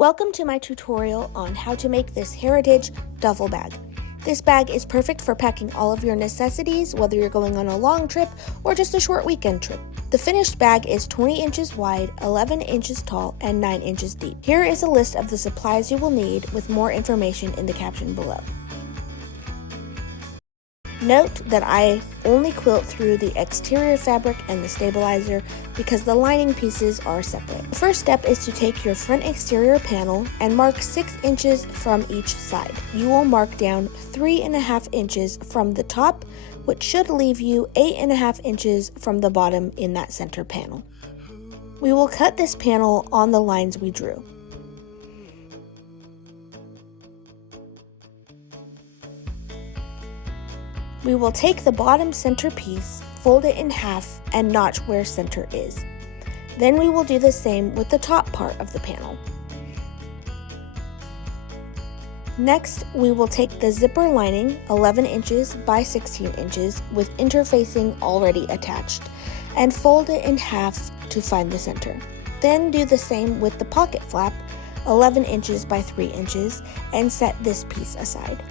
Welcome to my tutorial on how to make this Heritage Duffle Bag. This bag is perfect for packing all of your necessities, whether you're going on a long trip or just a short weekend trip. The finished bag is 20 inches wide, 11 inches tall, and 9 inches deep. Here is a list of the supplies you will need with more information in the caption below. Note that I only quilt through the exterior fabric and the stabilizer because the lining pieces are separate. The first step is to take your front exterior panel and mark 6 inches from each side. You will mark down 3.5 inches from the top, which should leave you 8.5 inches from the bottom in that center panel. We will cut this panel on the lines we drew. We will take the bottom center piece, fold it in half, and notch where center is. Then we will do the same with the top part of the panel. Next, we will take the zipper lining, 11 inches by 16 inches, with interfacing already attached, and fold it in half to find the center. Then do the same with the pocket flap, 11 inches by 3 inches, and set this piece aside.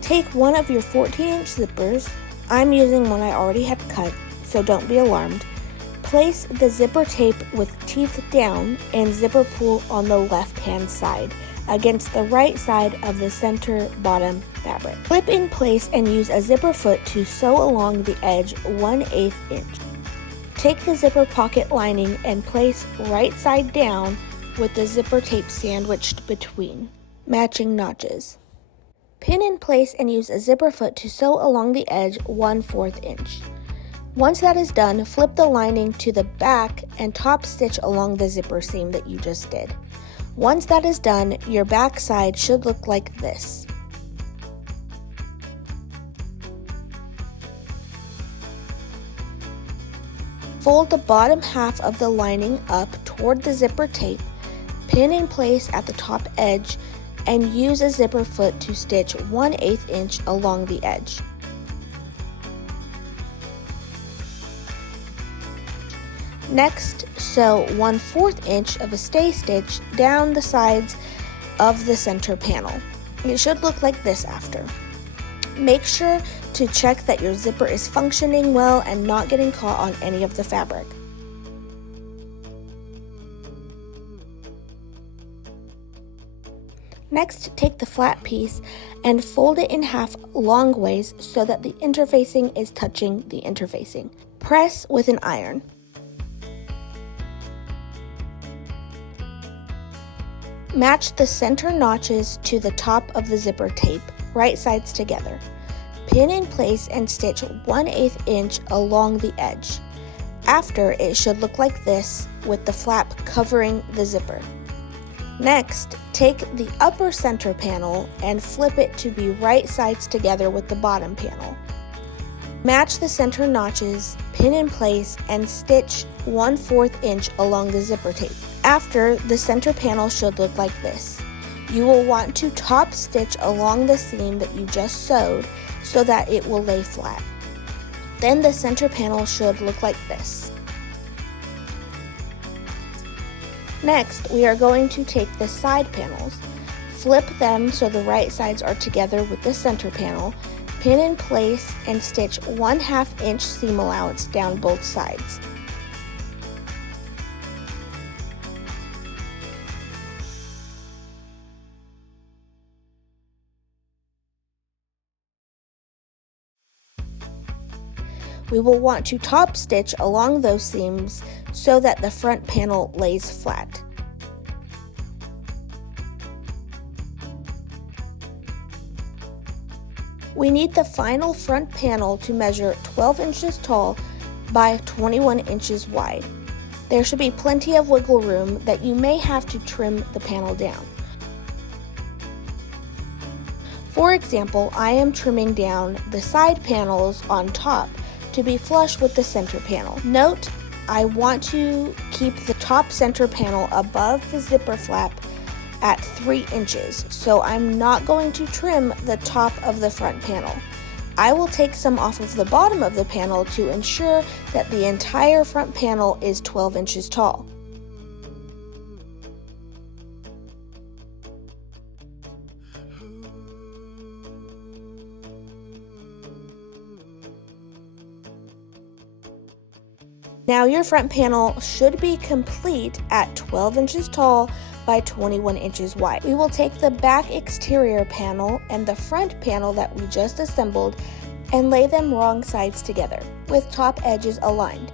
Take one of your 14-inch zippers. I'm using one I already had cut, so don't be alarmed. Place the zipper tape with teeth down and zipper pull on the left-hand side against the right side of the center bottom fabric. Clip in place and use a zipper foot to sew along the edge 1/8 inch. Take the zipper pocket lining and place right side down with the zipper tape sandwiched between, matching notches. Pin in place and use a zipper foot to sew along the edge 1/4 inch. Once that is done, flip the lining to the back and top stitch along the zipper seam that you just did. Once that is done, your back side should look like this. Fold the bottom half of the lining up toward the zipper tape, pin in place at the top edge, and use a zipper foot to stitch 1/8 inch along the edge. Next, sew 1/4 inch of a stay stitch down the sides of the center panel. It should look like this after. Make sure to check that your zipper is functioning well and not getting caught on any of the fabric. Next, take the flat piece and fold it in half long ways so that the interfacing is touching the interfacing. Press with an iron. Match the center notches to the top of the zipper tape, right sides together. Pin in place and stitch 1/8 inch along the edge. After, it should look like this with the flap covering the zipper. Next, take the upper center panel and flip it to be right sides together with the bottom panel. Match the center notches, pin in place, and stitch 1/4 inch along the zipper tape. After, the center panel should look like this. You will want to top stitch along the seam that you just sewed so that it will lay flat. Then the center panel should look like this. Next, we are going to take the side panels, flip them so the right sides are together with the center panel, pin in place, and stitch 1/2 inch seam allowance down both sides. We will want to top stitch along those seams so that the front panel lays flat. We need the final front panel to measure 12 inches tall by 21 inches wide. There should be plenty of wiggle room that you may have to trim the panel down. For example, I am trimming down the side panels on top to be flush with the center panel. Note, I want to keep the top center panel above the zipper flap at 3 inches, so I'm not going to trim the top of the front panel. I will take some off of the bottom of the panel to ensure that the entire front panel is 12 inches tall. Now your front panel should be complete at 12 inches tall by 21 inches wide. We will take the back exterior panel and the front panel that we just assembled and lay them wrong sides together with top edges aligned.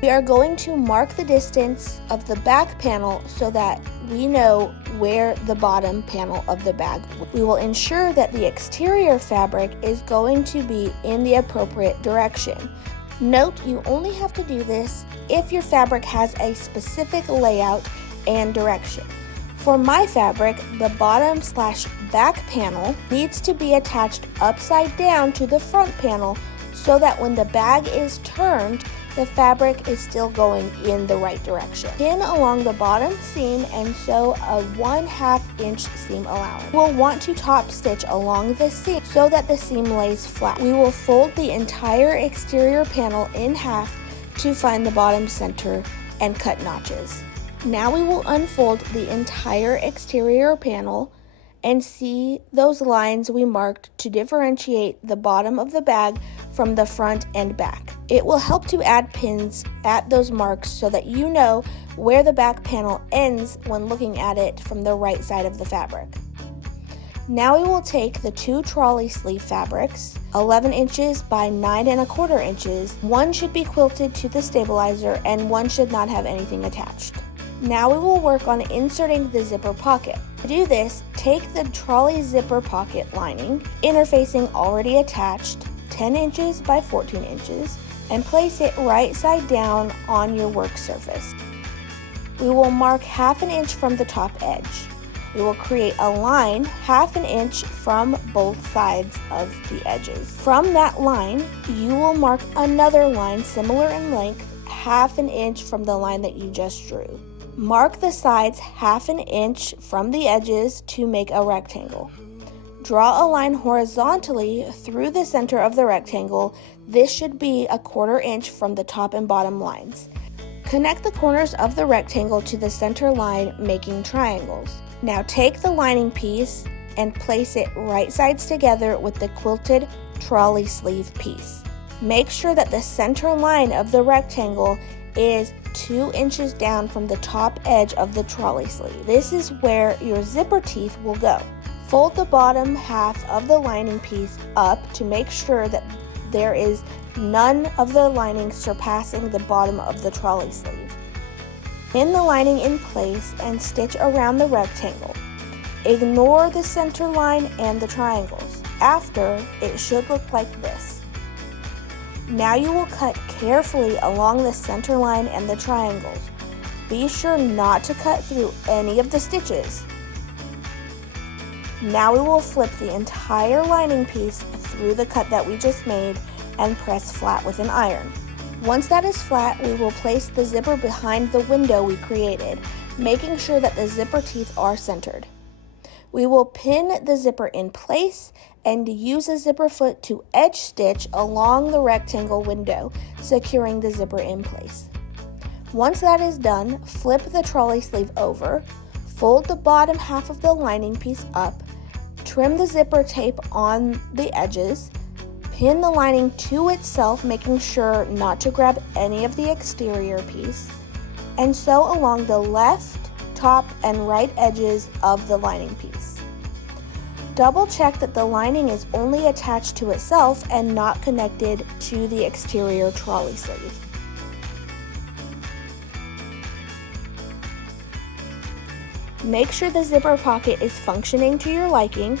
We are going to mark the distance of the back panel so that we know where the bottom panel of the bag. We will ensure that the exterior fabric is going to be in the appropriate direction. Note, you only have to do this if your fabric has a specific layout and direction. For my fabric, the bottom/back panel needs to be attached upside down to the front panel so that when the bag is turned, the fabric is still going in the right direction. Pin along the bottom seam and sew a 1/2 inch seam allowance. We'll want to top stitch along the seam so that the seam lays flat. We will fold the entire exterior panel in half to find the bottom center and cut notches. Now we will unfold the entire exterior panel and see those lines we marked to differentiate the bottom of the bag from the front and back. It will help to add pins at those marks so that you know where the back panel ends when looking at it from the right side of the fabric. Now we will take the 2 trolley sleeve fabrics, 11 inches by 9 1/4 inches. One should be quilted to the stabilizer and one should not have anything attached. Now we will work on inserting the zipper pocket. To do this, take the trolley zipper pocket lining, interfacing already attached, 10 inches by 14 inches, and place it right side down on your work surface. We will mark 1/2 inch from the top edge. We will create a line 1/2 inch from both sides of the edges. From that line, you will mark another line similar in length, 1/2 inch from the line that you just drew. Mark the sides 1/2 inch from the edges to make a rectangle. Draw a line horizontally through the center of the rectangle. This should be 1/4 inch from the top and bottom lines. Connect the corners of the rectangle to the center line, making triangles. Now take the lining piece and place it right sides together with the quilted trolley sleeve piece. Make sure that the center line of the rectangle is 2 inches down from the top edge of the trolley sleeve. This is where your zipper teeth will go. Fold the bottom half of the lining piece up to make sure that there is none of the lining surpassing the bottom of the trolley sleeve. Pin the lining in place and stitch around the rectangle. Ignore the center line and the triangles. After, it should look like this. Now you will cut carefully along the center line and the triangles. Be sure not to cut through any of the stitches. Now we will flip the entire lining piece through the cut that we just made and press flat with an iron. Once that is flat, we will place the zipper behind the window we created, making sure that the zipper teeth are centered. We will pin the zipper in place and use a zipper foot to edge stitch along the rectangle window, securing the zipper in place. Once that is done, flip the trolley sleeve over, fold the bottom half of the lining piece up, trim the zipper tape on the edges, pin the lining to itself, making sure not to grab any of the exterior piece, and sew along the left, top, and right edges of the lining piece. Double check that the lining is only attached to itself and not connected to the exterior trolley sleeve. Make sure the zipper pocket is functioning to your liking,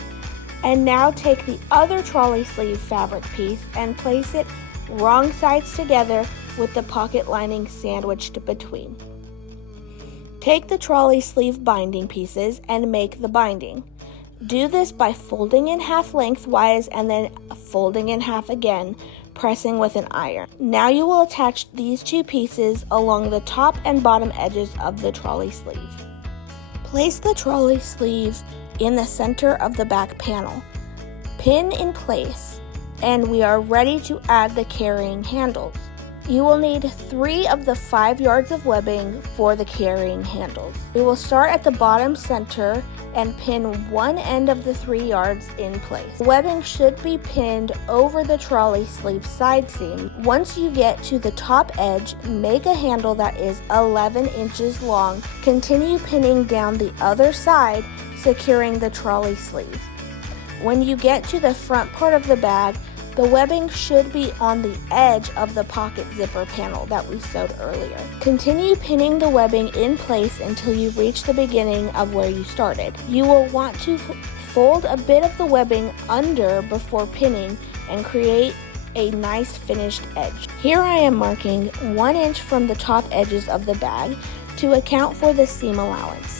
and now take the other trolley sleeve fabric piece and place it wrong sides together with the pocket lining sandwiched between. Take the trolley sleeve binding pieces and make the binding. Do this by folding in half lengthwise and then folding in half again, pressing with an iron. Now you will attach these 2 pieces along the top and bottom edges of the trolley sleeve. Place the trolley sleeve in the center of the back panel. Pin in place. and we are ready to add the carrying handles. You will need 3 of the 5 yards of webbing for the carrying handles. We will start at the bottom center and pin one end of the 3 yards in place. The webbing should be pinned over the trolley sleeve side seam. Once you get to the top edge, make a handle that is 11 inches long. Continue pinning down the other side, securing the trolley sleeve. When you get to the front part of the bag, the webbing should be on the edge of the pocket zipper panel that we sewed earlier. Continue pinning the webbing in place until you reach the beginning of where you started. You will want to fold a bit of the webbing under before pinning and create a nice finished edge. Here I am marking 1 inch from the top edges of the bag to account for the seam allowance.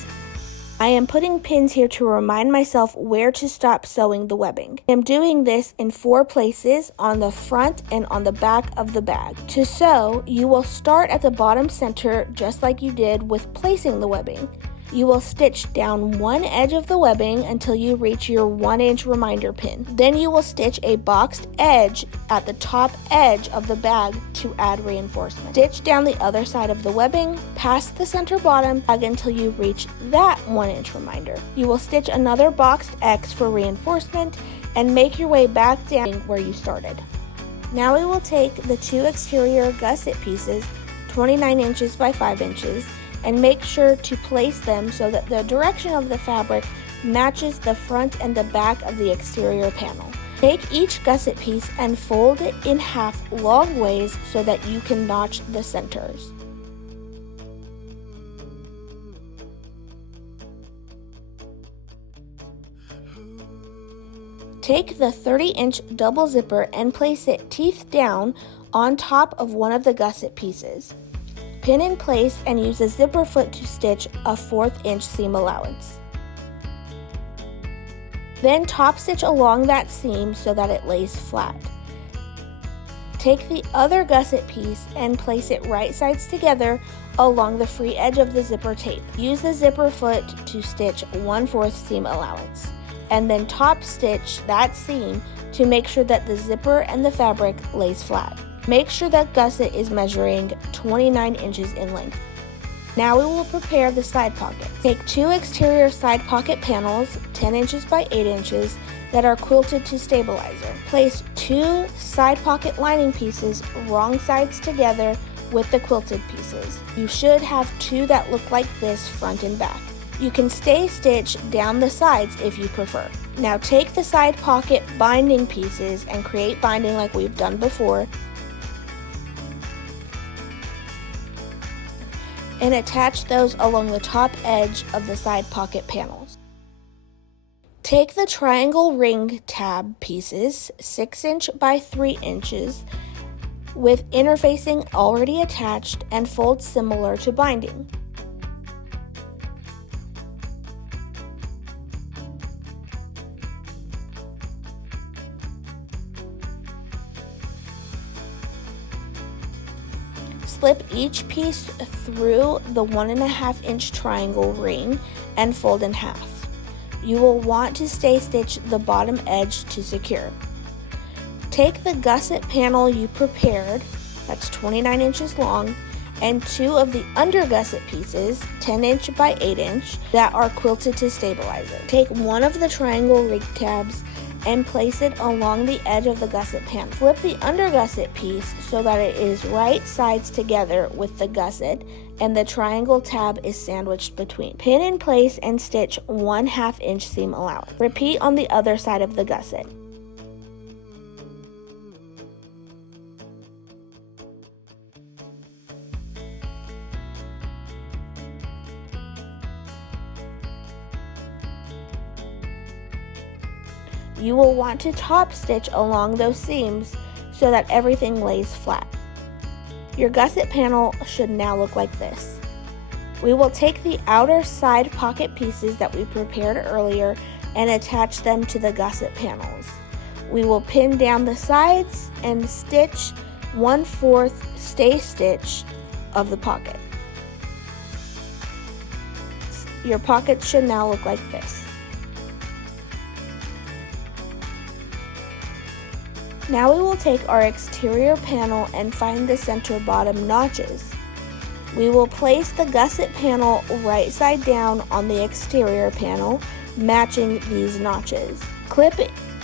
I am putting pins here to remind myself where to stop sewing the webbing. I am doing this in 4 places on the front and on the back of the bag. To sew, you will start at the bottom center just like you did with placing the webbing. You will stitch down one edge of the webbing until you reach your 1 inch reminder pin. Then you will stitch a boxed edge at the top edge of the bag to add reinforcement. Stitch down the other side of the webbing past the center bottom bag until you reach that 1 inch reminder. You will stitch another boxed X for reinforcement and make your way back down where you started. Now we will take the 2 exterior gusset pieces, 29 inches by 5 inches, and make sure to place them so that the direction of the fabric matches the front and the back of the exterior panel. Take each gusset piece and fold it in half long ways so that you can notch the centers. Take the 30-inch double zipper and place it teeth down on top of one of the gusset pieces. Pin in place and use a zipper foot to stitch a 1/4 inch seam allowance. Then top stitch along that seam so that it lays flat. Take the other gusset piece and place it right sides together along the free edge of the zipper tape. Use the zipper foot to stitch 1/4 seam allowance, and then top stitch that seam to make sure that the zipper and the fabric lays flat. Make sure that gusset is measuring 29 inches in length. Now we will prepare the side pockets. Take 2 exterior side pocket panels, 10 inches by 8 inches, that are quilted to stabilizer. Place 2 side pocket lining pieces wrong sides together with the quilted pieces. You should have 2 that look like this front and back. You can stay stitch down the sides if you prefer. Now take the side pocket binding pieces and create binding like we've done before, and attach those along the top edge of the side pocket panels. Take the triangle ring tab pieces, 6 inch by 3 inches, with interfacing already attached, and fold similar to binding. Slip each piece through the 1.5 inch triangle ring and fold in half. You will want to stay stitch the bottom edge to secure. Take the gusset panel you prepared, that's 29 inches long, and 2 of the under gusset pieces, 10 inch by 8 inch, that are quilted to stabilizer. Take one of the triangle ring tabs and place it along the edge of the gusset panel. Flip the under gusset piece so that it is right sides together with the gusset and the triangle tab is sandwiched between. Pin in place and stitch 1/2 inch seam allowance. Repeat on the other side of the gusset. You will want to top stitch along those seams so that everything lays flat. Your gusset panel should now look like this. We will take the outer side pocket pieces that we prepared earlier and attach them to the gusset panels. We will pin down the sides and stitch 1/4 stay stitch of the pocket. Your pockets should now look like this. Now we will take our exterior panel and find the center bottom notches. We will place the gusset panel right side down on the exterior panel, matching these notches. Clip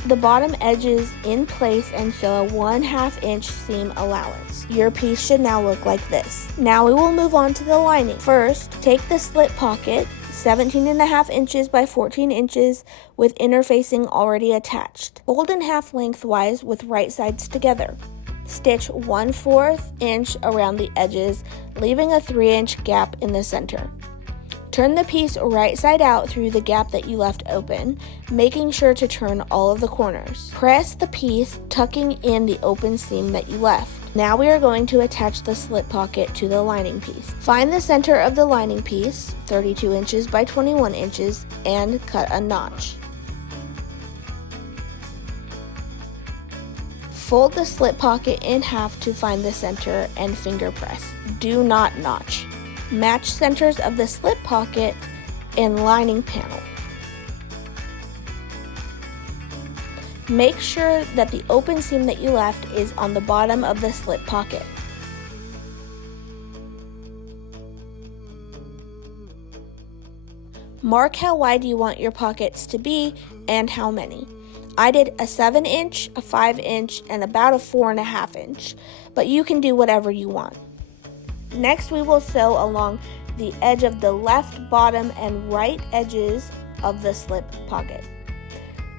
the bottom edges in place and sew a 1/2 inch seam allowance. Your piece should now look like this. Now we will move on to the lining. First, take the slip pocket, 17.5 inches by 14 inches with interfacing already attached. Fold in half lengthwise with right sides together. Stitch 1/4 inch around the edges, leaving a 3-inch gap in the center. Turn the piece right side out through the gap that you left open, making sure to turn all of the corners. Press the piece, tucking in the open seam that you left. Now we are going to attach the slip pocket to the lining piece. Find the center of the lining piece, 32 inches by 21 inches, and cut a notch. Fold the slip pocket in half to find the center and finger press. Do not notch. Match centers of the slip pocket and lining panel. Make sure that the open seam that you left is on the bottom of the slip pocket. Mark how wide you want your pockets to be and how many. I did a 7 inch, a 5 inch, and about a 4.5 inch, but you can do whatever you want. Next, we will sew along the edge of the left bottom and right edges of the slip pocket.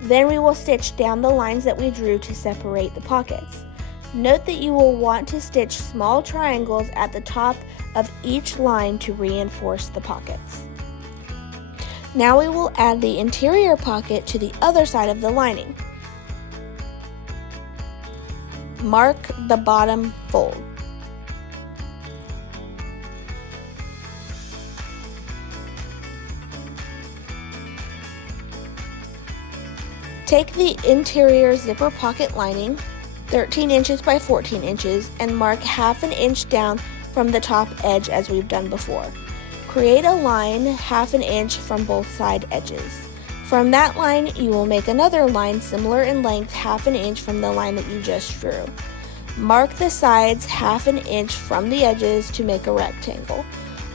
Then we will stitch down the lines that we drew to separate the pockets. Note that you will want to stitch small triangles at the top of each line to reinforce the pockets. Now we will add the interior pocket to the other side of the lining. Mark the bottom fold. Take the interior zipper pocket lining, 13 inches by 14 inches, and mark 1/2 inch down from the top edge as we've done before. Create a line 1/2 inch from both side edges. From that line, you will make another line similar in length 1/2 inch from the line that you just drew. Mark the sides 1/2 inch from the edges to make a rectangle.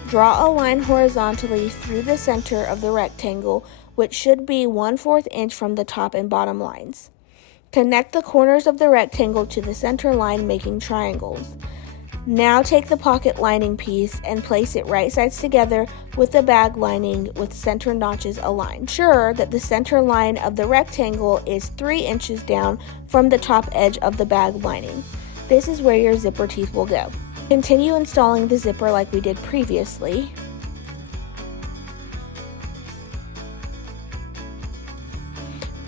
Draw a line horizontally through the center of the rectangle, which should be 1/4 inch from the top and bottom lines. Connect the corners of the rectangle to the center line, making triangles. Now take the pocket lining piece and place it right sides together with the bag lining with center notches aligned. Ensure that the center line of the rectangle is 3 inches down from the top edge of the bag lining. This is where your zipper teeth will go. Continue installing the zipper like we did previously.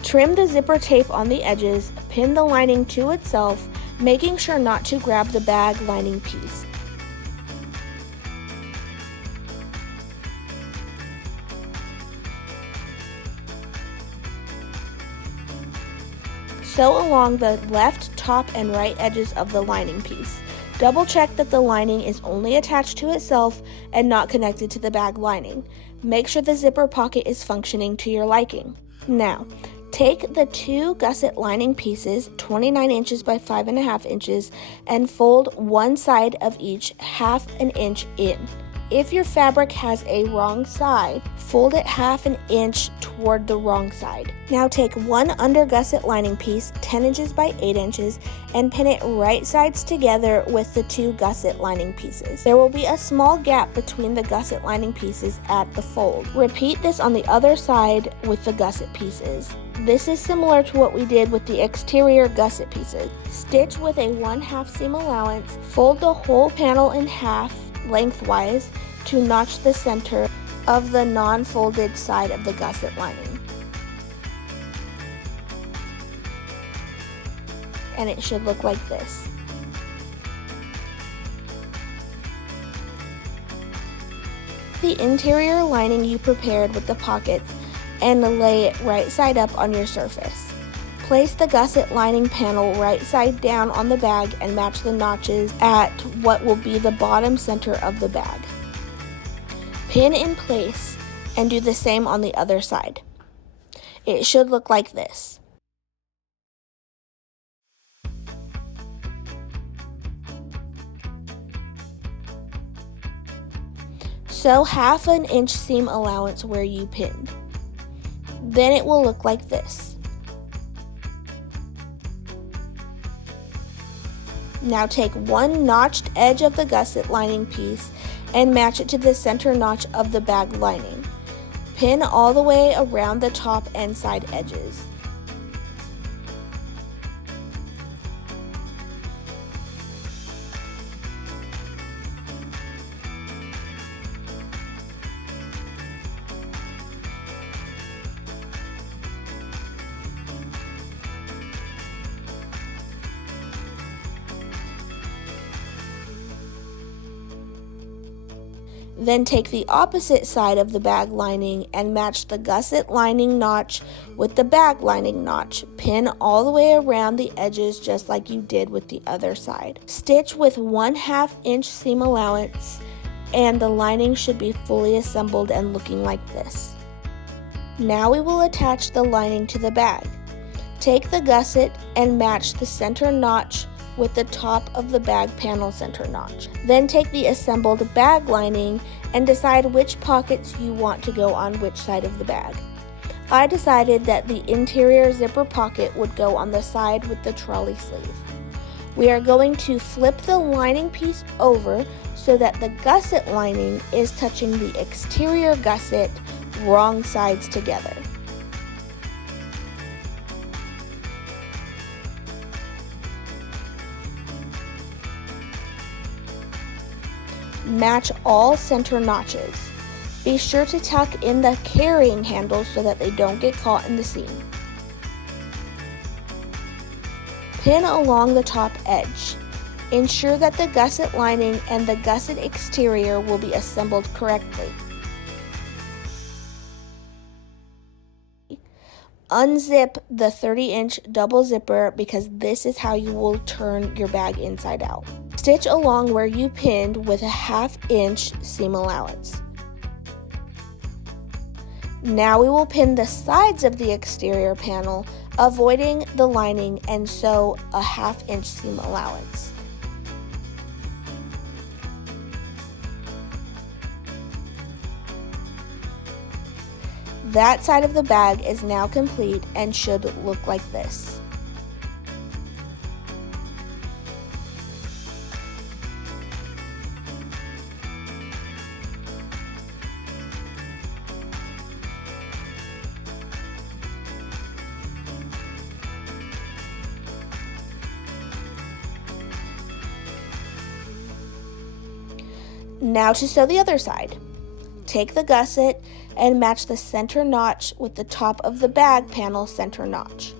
Trim the zipper tape on the edges, pin the lining to itself, making sure not to grab the bag lining piece. Sew along the left, top, and right edges of the lining piece. Double check that the lining is only attached to itself and not connected to the bag lining. Make sure the zipper pocket is functioning to your liking. Now, take the 2 gusset lining pieces, 29 inches by 5.5 inches, and fold one side of each 1/2 inch in. If your fabric has a wrong side, fold it 1/2 inch toward the wrong side. Now take one under gusset lining piece, 10 inches by 8 inches, and pin it right sides together with the 2 gusset lining pieces. There will be a small gap between the gusset lining pieces at the fold. Repeat this on the other side with the gusset pieces. This is similar to what we did with the exterior gusset pieces. Stitch with a 1/2 seam allowance, fold the whole panel in half lengthwise to notch the center of the non-folded side of the gusset lining. And it should look like this. The interior lining you prepared with the pockets and lay it right side up on your surface. Place the gusset lining panel right side down on the bag and match the notches at what will be the bottom center of the bag. Pin in place and do the same on the other side. It should look like this. Sew 1/2 inch seam allowance where you pinned. Then it will look like this. Now take one notched edge of the gusset lining piece and match it to the center notch of the bag lining. Pin all the way around the top and side edges. Then take the opposite side of the bag lining and match the gusset lining notch with the bag lining notch. Pin all the way around the edges just like you did with the other side. Stitch with 1/2 inch seam allowance and the lining should be fully assembled and looking like this. Now we will attach the lining to the bag. Take the gusset and match the center notch with the top of the bag panel center notch. Then take the assembled bag lining and decide which pockets you want to go on which side of the bag. I decided that the interior zipper pocket would go on the side with the trolley sleeve. We are going to flip the lining piece over so that the gusset lining is touching the exterior gusset, wrong sides together. Match all center notches. Be sure to tuck in the carrying handles so that they don't get caught in the seam. Pin along the top edge. Ensure that the gusset lining and the gusset exterior will be assembled correctly. Unzip the 30-inch double zipper because this is how you will turn your bag inside out. Stitch along where you pinned with a 1/2 inch seam allowance. Now we will pin the sides of the exterior panel, avoiding the lining, and sew a 1/2 inch seam allowance. That side of the bag is now complete and should look like this. Now to sew the other side. Take the gusset and match the center notch with the top of the bag panel center notch.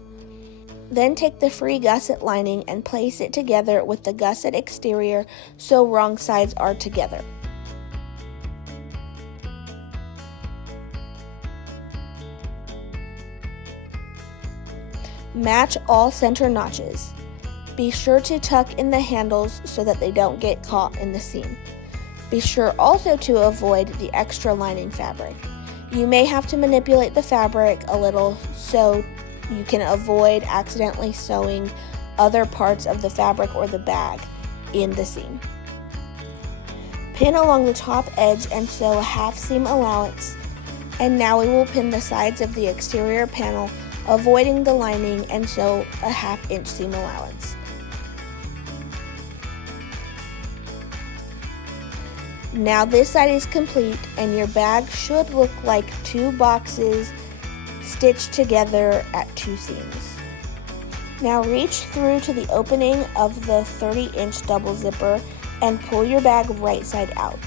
Then take the free gusset lining and place it together with the gusset exterior so wrong sides are together. Match all center notches. Be sure to tuck in the handles so that they don't get caught in the seam. Be sure also to avoid the extra lining fabric. You may have to manipulate the fabric a little so you can avoid accidentally sewing other parts of the fabric or the bag in the seam. Pin along the top edge and sew a 1/2 seam allowance. And now we will pin the sides of the exterior panel, avoiding the lining, and sew a 1/2 inch seam allowance. Now this side is complete and your bag should look like 2 boxes stitched together at 2 seams. Now reach through to the opening of the 30-inch double zipper and pull your bag right side out.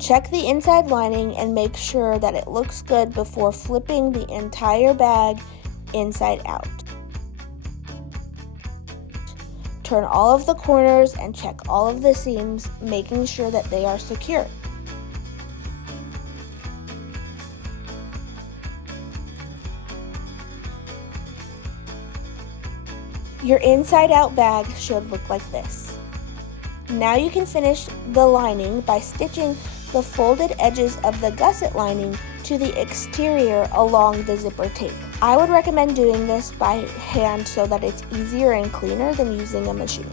Check the inside lining and make sure that it looks good before flipping the entire bag inside out. Turn all of the corners and check all of the seams, making sure that they are secure. Your inside out bag should look like this. Now you can finish the lining by stitching the folded edges of the gusset lining to the exterior along the zipper tape. I would recommend doing this by hand so that it's easier and cleaner than using a machine.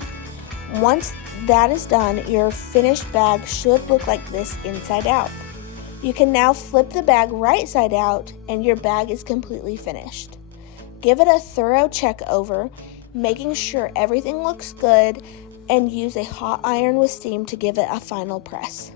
Once that is done, your finished bag should look like this inside out. You can now flip the bag right side out and your bag is completely finished. Give it a thorough check over, making sure everything looks good, and use a hot iron with steam to give it a final press.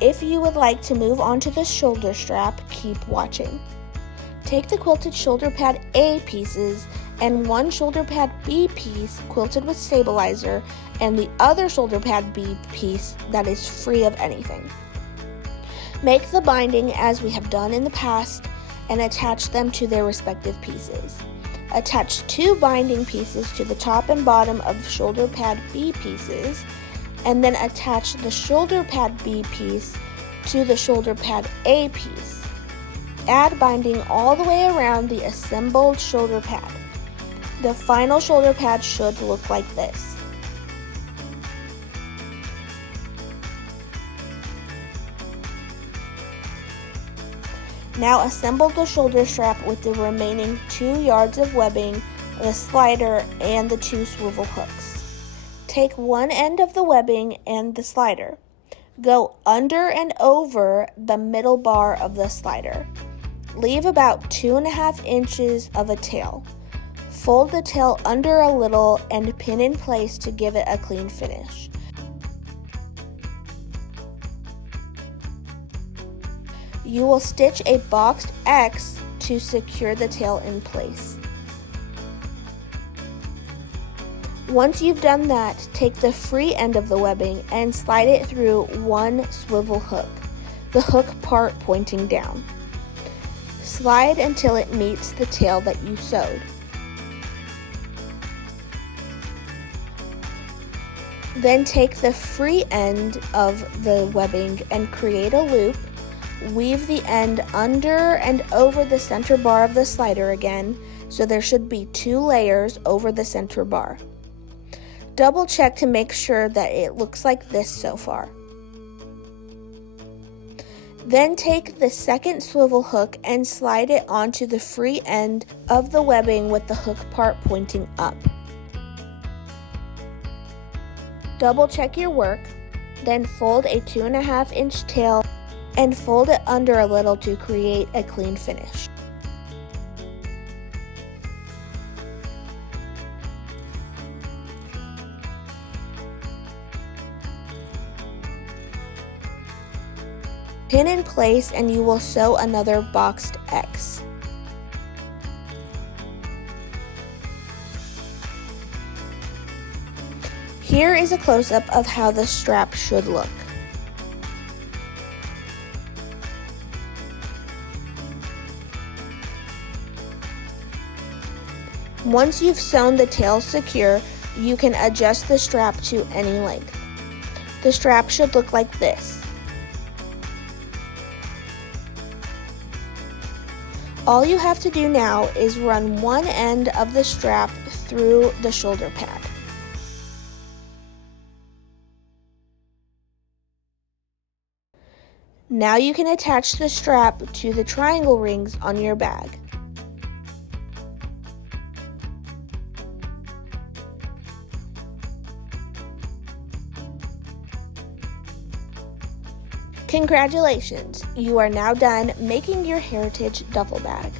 If you would like to move on to the shoulder strap, keep watching. Take the quilted shoulder pad A pieces and one shoulder pad B piece quilted with stabilizer and the other shoulder pad B piece that is free of anything. Make the binding as we have done in the past and attach them to their respective pieces. Attach 2 binding pieces to the top and bottom of shoulder pad B pieces, and then attach the shoulder pad B piece to the shoulder pad A piece. Add binding all the way around the assembled shoulder pad. The final shoulder pad should look like this. Now assemble the shoulder strap with the remaining 2 yards of webbing, the slider, and the 2 swivel hooks. Take one end of the webbing and the slider. Go under and over the middle bar of the slider. Leave about 2.5 inches of a tail. Fold the tail under a little and pin in place to give it a clean finish. You will stitch a boxed X to secure the tail in place. Once you've done that, take the free end of the webbing and slide it through one swivel hook, the hook part pointing down. Slide until it meets the tail that you sewed. Then take the free end of the webbing and create a loop. Weave the end under and over the center bar of the slider again, so there should be 2 layers over the center bar. Double check to make sure that it looks like this so far. Then take the second swivel hook and slide it onto the free end of the webbing with the hook part pointing up. Double check your work, then fold a 2.5 inch tail and fold it under a little to create a clean finish. Pin in place and you will sew another boxed X. Here is a close-up of how the strap should look. Once you've sewn the tail secure, you can adjust the strap to any length. The strap should look like this. All you have to do now is run one end of the strap through the shoulder pad. Now you can attach the strap to the triangle rings on your bag. Congratulations! You are now done making your Heritage Duffle Bag.